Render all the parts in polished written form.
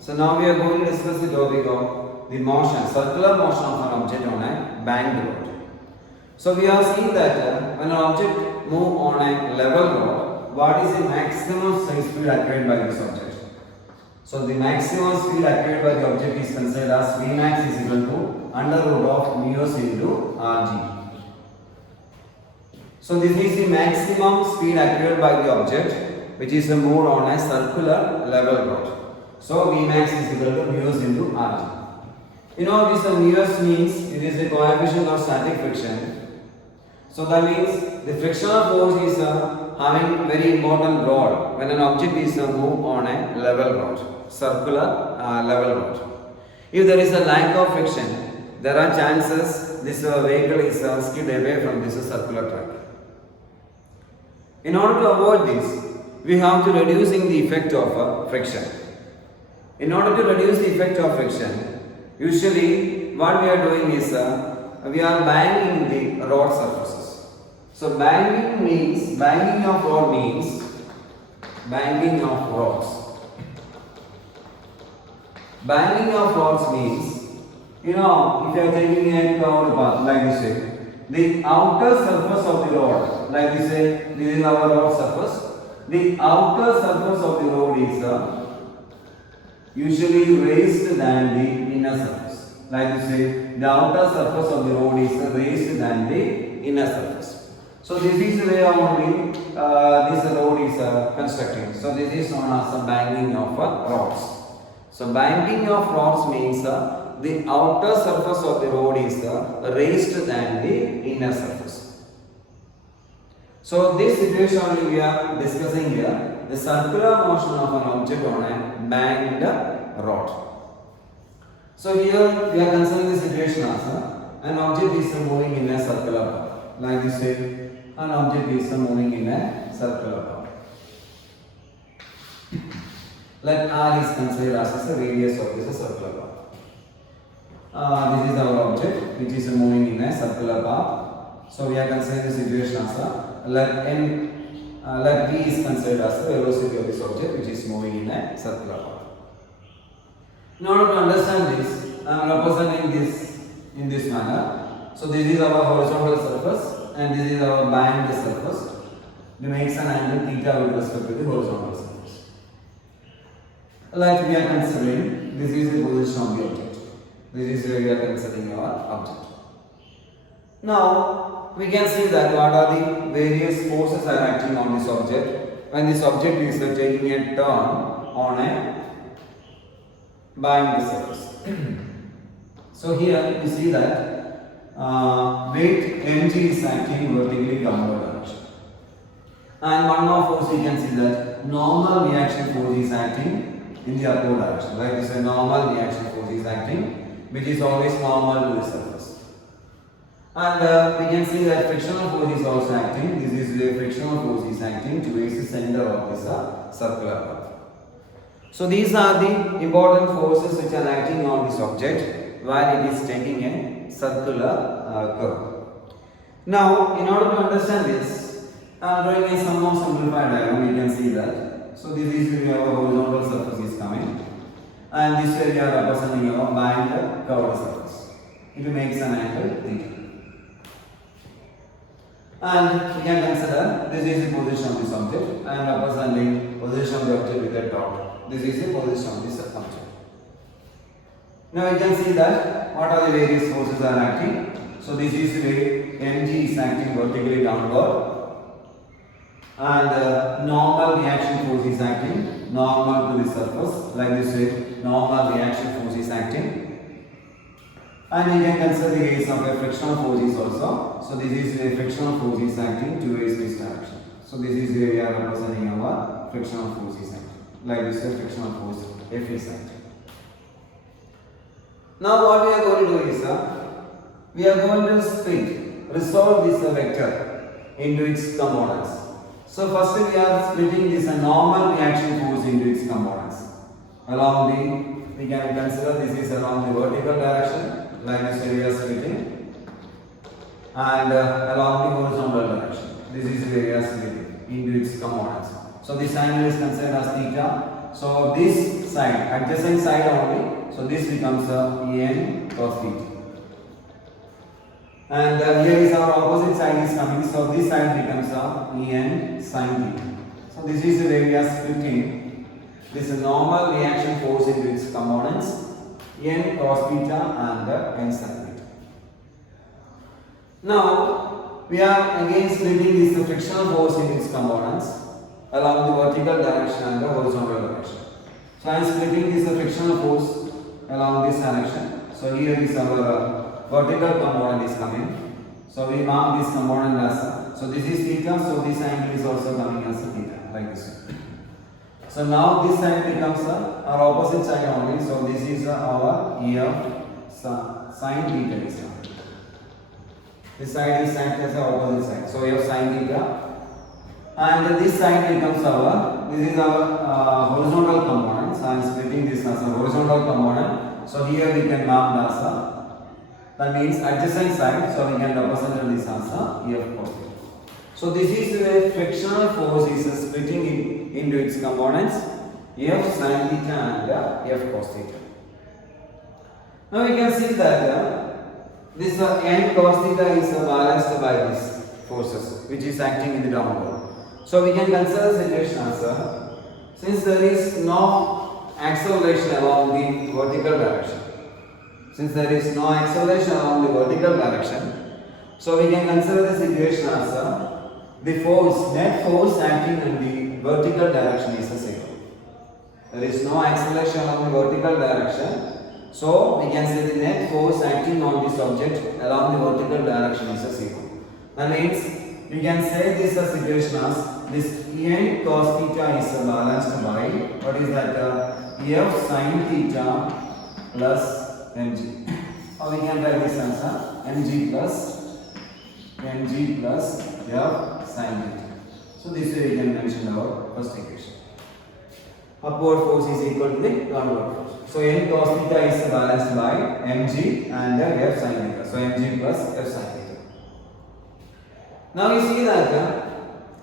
So now we are going to discuss the topic of the motion, circular motion of an object on a banked road. So we have seen that when an object moves on a level road, what is the maximum speed acquired by this object? So the maximum speed acquired by the object is considered as Vmax is equal to under root of mu s into Rg. So this is the maximum speed acquired by the object which is moved on a circular level road. So Vmax is equal to mu s into Rg. You know this mu s means it is the coefficient of static friction. So that means the frictional force is having very important role when an object is moved on a level road, circular level road. If there is a lack of friction, there are chances this vehicle is skid away from this circular track. In order to avoid this, we have to reducing the effect of friction. In order to reduce the effect of friction, usually what we are doing is we are banging the road surfaces. So banging of road means banging of rods. Banging of rods means, you know, if you are taking a curved path like this way, the outer surface of the road, like this way, this is our road surface. The outer surface of the road is usually raised than the inner surface. Like this way, the outer surface of the road is raised than the inner surface. So this is the way only this road is constructed. So this is known as the banging of rods. So banging of rods means the outer surface of the road is raised than the inner surface. So this situation only we are discussing here, the circular motion of an object on a banged rod. So here we are considering the situation as an object is moving in a circular path. Like this way, an object is moving in a circular path. Let R is considered as the radius of this circular path. This is our object which is moving in a circular path. So we are considering the situation as let V is considered as the velocity of this object which is moving in a circular path. In order to understand this, I am representing this in this manner. So this is our horizontal surface and this is our banged surface. It makes an angle theta with respect to the horizontal surface. Like we are considering, this is the position of the object. This is where we are considering our object. Now we can see that what are the various forces are acting on this object when this object is taking a turn on a banged surface. So here you see that weight mg is acting vertically downward direction. And one more force you can see that normal reaction force is acting in the upward direction. Like this, a normal reaction force is acting which is always normal to the surface. And we can see that frictional force is also acting. This is the frictional force is acting towards the center of this circular path. So these are the important forces which are acting on this object while it is taking a circular curve. Now, in order to understand this, I am drawing a somewhat simplified diagram. You can see that. So this is where our horizontal surface is coming, and this way we are representing our banged curved surface. It makes an angle theta. And we can consider this is the position of this object. I am representing position of the object with a dot. This is the position of this object. Now you can see that what are the various forces are acting. So this is the way mg is acting vertically downward, and normal reaction force is acting normal to the surface. Like this way, normal reaction force is acting. And you can consider the case of a frictional force is also. So this is a frictional force is acting towards this direction. So this is where we are representing our frictional force is acting. Like this way, frictional force F is acting. Now what we are going to do is we are going to resolve this vector into its components. So first we are splitting this normal reaction force into its components. Along the, we can consider this is along the vertical direction. Like this way we are splitting, and along the horizontal direction. This is where we are splitting into its components. So this angle is considered as theta, So this side, adjacent side only. So this becomes En cos theta. And here is our opposite side is coming. So this side becomes En sin theta. So this is the way we are splitting this normal reaction force into its components, N cos theta and N sin theta. Now we are again splitting this frictional force into its components along the vertical direction and the horizontal direction. So I am splitting this frictional force along this direction. So here is our vertical component is coming. So we mark this component as so this is theta. So this angle is also coming as theta like this. So now this side becomes our opposite side only. So this is our EF sin theta is coming. This side is act as the opposite side. So EF sin theta. And this side becomes this is our horizontal component. So I am splitting this as a horizontal component. So here we can mark as that means adjacent side. So we can represent this as EF cos theta. So this is the frictional force is splitting into its components F sin theta and F cos theta. Now we can see that this N cos theta is balanced by these forces which is acting in the downward. So we can consider the situation as since there is no acceleration along the vertical direction. Since there is no acceleration along the vertical direction, so we can consider the situation as the force, net force acting in the vertical direction is zero. There is no acceleration along the vertical direction, so we can say the net force acting on this object along the vertical direction is zero. That means we can say this situation as this En cos theta is balanced by what is that F sin theta plus mg. Or we can write this as mg plus F sin theta. So this way we can mention our first equation. Upward force is equal to the downward force. So N cos theta is balanced by mg and F sin theta. So mg plus F sin theta. Now we see that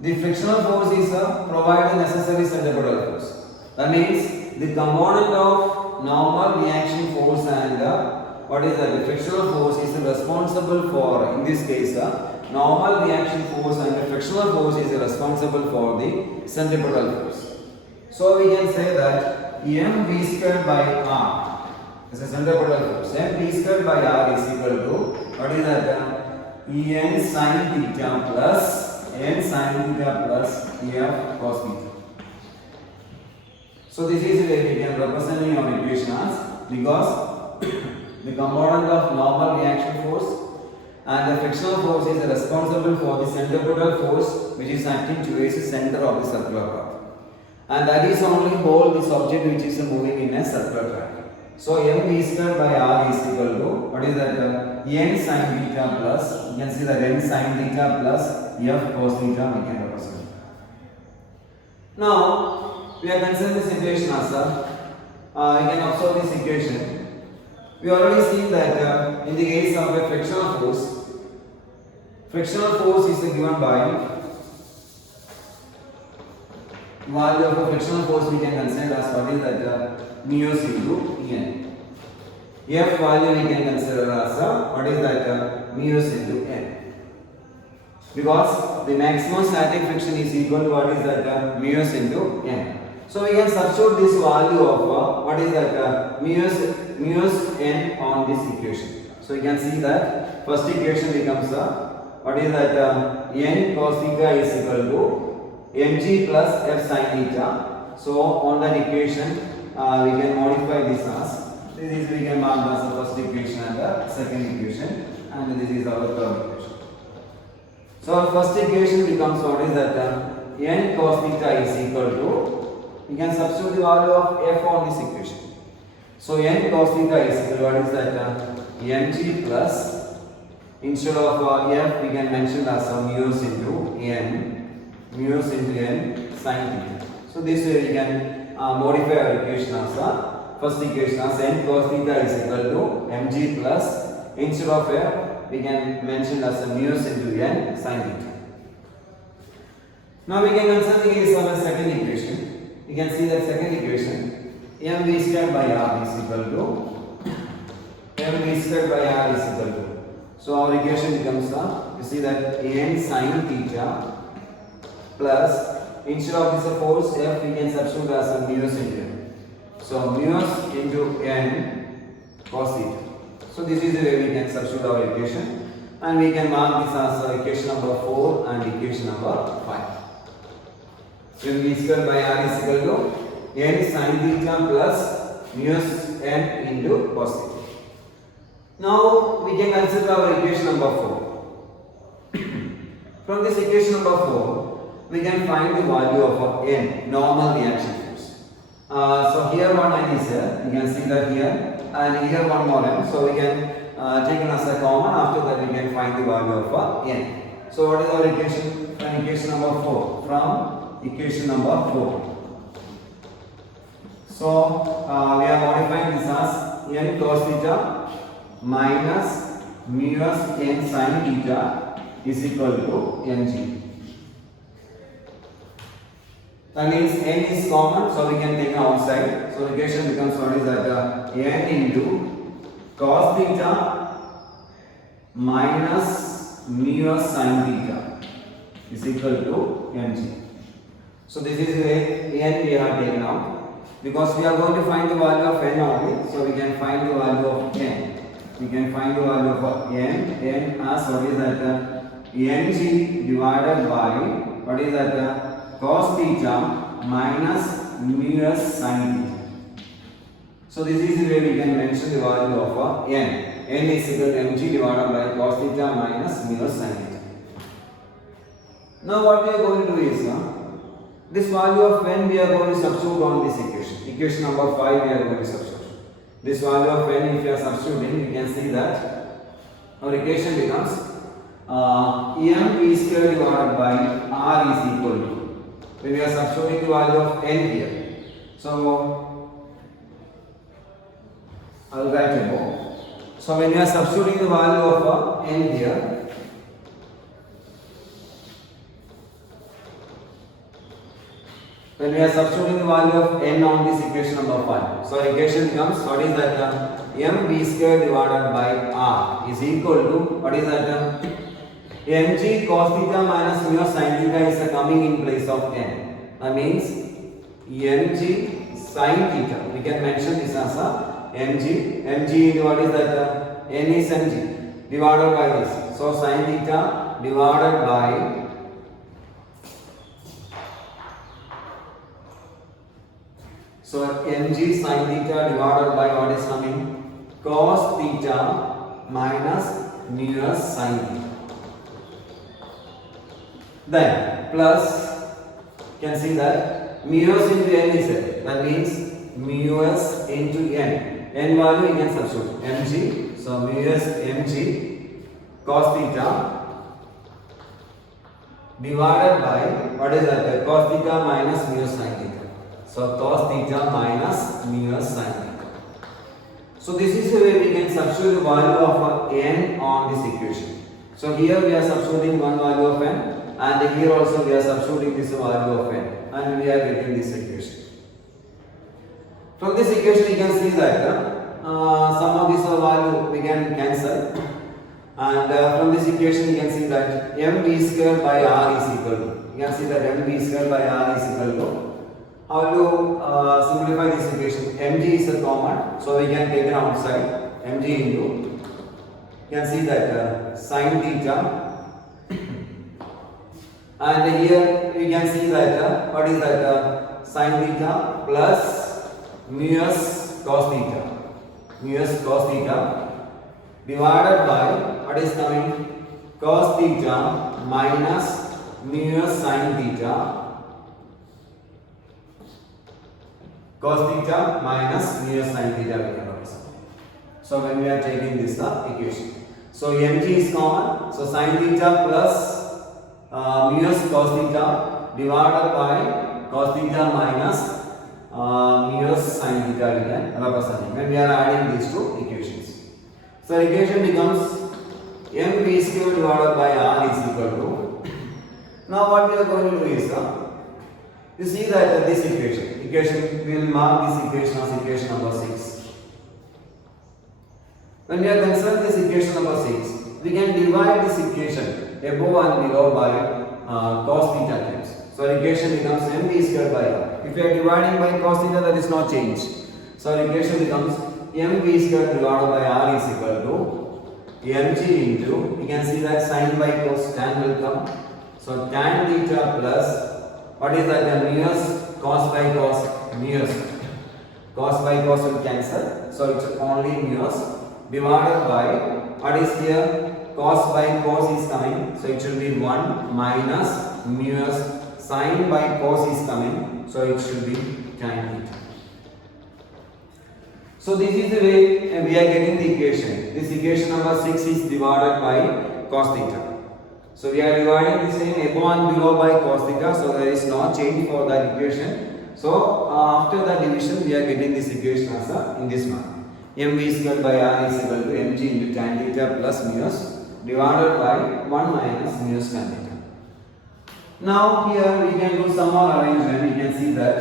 the frictional force is provide the necessary centripetal force. That means the component of normal reaction force and what is that? The frictional force is responsible for, in this case, normal reaction force and the frictional force is responsible for the centripetal force. So we can say that mv squared by r is a centripetal force. mv squared by r is equal to what is that? En sin theta plus n sin theta plus F cos theta. So this is the way we can represent our equation as, because the component of normal reaction force and the frictional force is responsible for the centripetal force which is acting towards the center of the circular path, and that is only hold this object which is moving in a circular track. So mv squared by r is equal to what is that? N sin theta plus, you can see that n sin theta plus F cos theta we can represent. Now we are considering this equation as we can observe this equation. We already seen that in the case of a frictional force is given by value of a frictional force we can consider as what is that mu into n. F value we can consider as what is that mu into n. Because the maximum static friction is equal to what is that mu into n. So we can substitute this value of what is that mu n on this equation. So you can see that first equation becomes what is that n cos theta is equal to mg plus f sin theta. So on that equation we can modify this as this is we can mark as the first equation and the second equation, and this is our third equation. So our first equation becomes what is that n cos theta is equal to, we can substitute the value of f on this equation. So n cos theta is equal to what is that mg plus, instead of f we can mention as mu into n sin theta. So this way we can modify our equation as first equation as n cos theta is equal to mg plus, instead of f we can mention as mu into n sin theta. Now we can consider the case of a second equation. you can see that second equation, mv square by r is equal to mv square by r is equal to. So our equation becomes you see that n sin theta plus, instead of this force F we can substitute as a mu s into n. So mu s into n cos theta. So this is the way we can substitute our equation, and we can mark this as equation number 4 and equation number 5. So v square by r is equal to n sin theta plus mu s n into cos theta. Now we can consider our equation number 4. From this equation number 4, we can find the value of n, normal reaction force. So here one n is here, you can see that here, and here one more n. So we can take it as a common. After that we can find the value of n. So what is our equation? From equation number 4. From equation number 4. So we are modifying this as n cos theta minus mu s n sin theta is equal to mg. That means n is common, so we can take outside. So the equation becomes what is that n into cos theta minus mu s sin theta is equal to mg. So this is the way n we have taken out, because we are going to find the value of n only. So we can find the value of n. We can find the value of n as what is that mg divided by what is that cos theta minus mu s sin theta. So this is the way we can mention the value of n. N is equal to mg divided by cos theta minus mu s sin theta. Now what we are going to do is this value of n we are going to substitute on this equation. Equation number 5 we are going to substitute. This value of n, if you are substituting, we can see that our equation becomes mv square divided by r is equal to, when we are substituting the value of n here. So I will write above. So when we are substituting the value of n here, when we are substituting the value of n on this equation number 5. So equation becomes what is that mv square divided by r is equal to what is that mg cos theta minus mu sin theta is coming in place of n. That means mg sin theta. We can mention this as mg. mg into what is that n is mg divided by this. So sin theta divided by so mg sin theta divided by what is coming cos theta minus mu s sin theta. Then plus you can see that mu s into n is there. That means mu s into n. N value you can substitute mg. So mu s mg cos theta divided by what is that cos theta minus mu s sin theta. So cos theta minus mu s sin theta. So this is the way we can substitute the value of n on this equation. So here we are substituting one value of n, and here also we are substituting this value of n, and we are getting this equation. From this equation you can see that some of this value we can cancel, and from this equation you can see that mv square by r is equal to, you can see that mv square by r is equal to, how to simplify this equation? Mg is a common, so we can take it outside. Mg into, you can see that sin theta, and here we can see that what is that sin theta plus mu s cos theta, mu s cos theta divided by what is coming cos theta minus mu s sin theta. Cos theta minus mu s sin theta we can also. So when we are taking this equation, so mg is common, so sin theta plus mu s cos theta divided by cos theta minus mu s sin theta we can represent when we are adding these two equations. So equation becomes mv square divided by r is equal to, now what we are going to do is You see that this equation, we will mark this equation as equation number 6. When we are concerned this equation number 6, we can divide this equation above and below by cos theta terms. So equation becomes mv squared by r. If we are dividing by cos theta, that is not change. So equation becomes mv squared divided by r is equal to mg into, you can see that sin by cos tan will come. So tan theta plus, what is that, minus cos by cos, minus. Cos by cos will cancel. So it's only minus divided by, what is here, cos by cos is coming. So it should be 1 minus minus sin by cos is coming. So it should be tan theta. So this is the way we are getting the equation. This equation number 6 is divided by cos theta. So we are dividing the same above and below by cos theta. So there is no change for that equation. So after the division, we are getting this equation as in this manner. mv squared by r is equal to mg into tan theta plus minus divided by 1 minus minus tan theta. Now here we can do some more arrangement. We can see that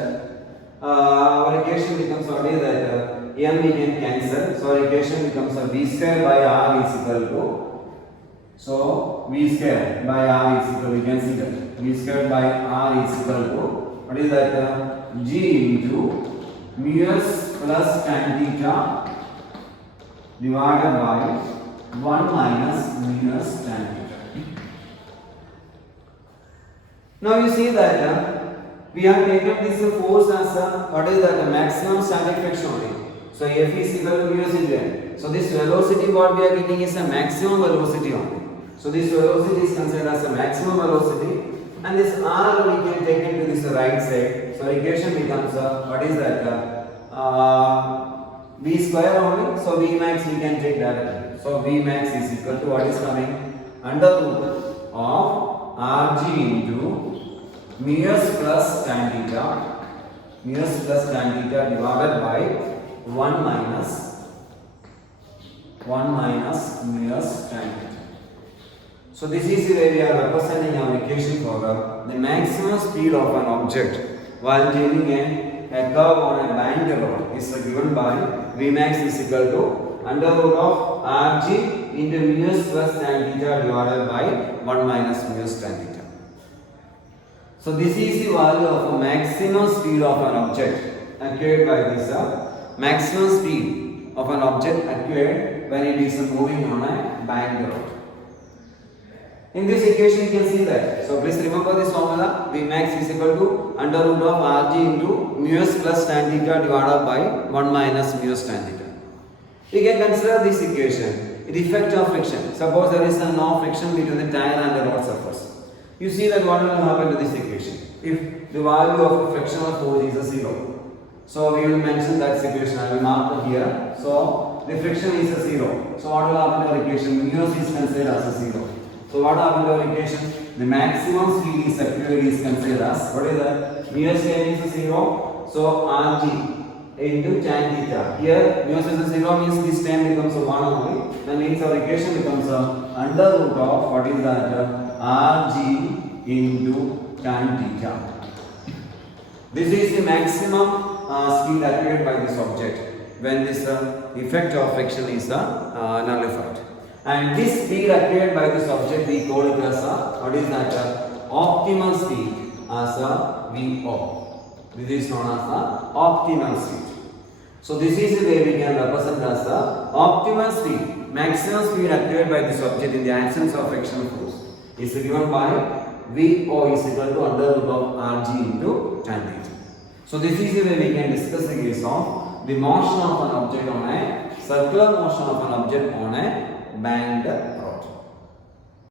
our equation becomes what is that m we can cancel. So our equation becomes a v square by r is equal to, so v square by r is equal to, you can see that v square by r is equal to, what is that, g into minus plus tan theta divided by 1 minus minus tan theta. Now you see that we have taken this force as what is that, maximum static friction only. So F is equal to mu is there. So this velocity what we are getting is a maximum velocity only. So this velocity is considered as a maximum velocity, and this R we can take it to this right side. So equation becomes what is that, V square only. So V max we can take that. So V max is equal to what is coming, under root of Rg into mu s plus tan theta, mu s plus tan theta divided by 1 minus mu s tan theta. So this is the way we are representing our equation for the maximum speed of an object while taking a curve on a band road is given by Vmax is equal to under root of Rg into mu s plus tan theta divided by 1 minus mu s tan theta. So this is the value of a maximum speed of an object acquired by this maximum speed of an object acquired when it is moving on a band road. In this equation you can see that. So please remember this formula, Vmax is equal to under root of Rg into mu s plus tan theta divided by 1 minus mu s tan theta. We can consider this equation, the effect of friction. Suppose there is no friction between the tire and the road surface. You see that what will happen to this equation if the value of frictional force is a 0. So we will mention that equation. I will mark it here. So the friction is a 0. So what will happen to our equation? Mu s is considered as a 0. So what happened to our equation? The maximum speed is acquired is considered as, what is that? Mu s is 0. So Rg into tan theta. Here mu s is 0 means this term becomes 1 only. That means our equation becomes under root of, what is that? Rg into tan theta. This is the maximum speed acquired by this object when this effect of friction is nullified. And this speed acquired by this object we call it as what is that, optimal speed as VO. This is known as the optimal speed. So this is the way we can represent as the optimal speed, maximum speed acquired by this object in the absence of frictional force is given by VO is equal to under root of Rg into tan theta. So this is the way we can discuss the case of the motion of an object on a circular motion of an object on a band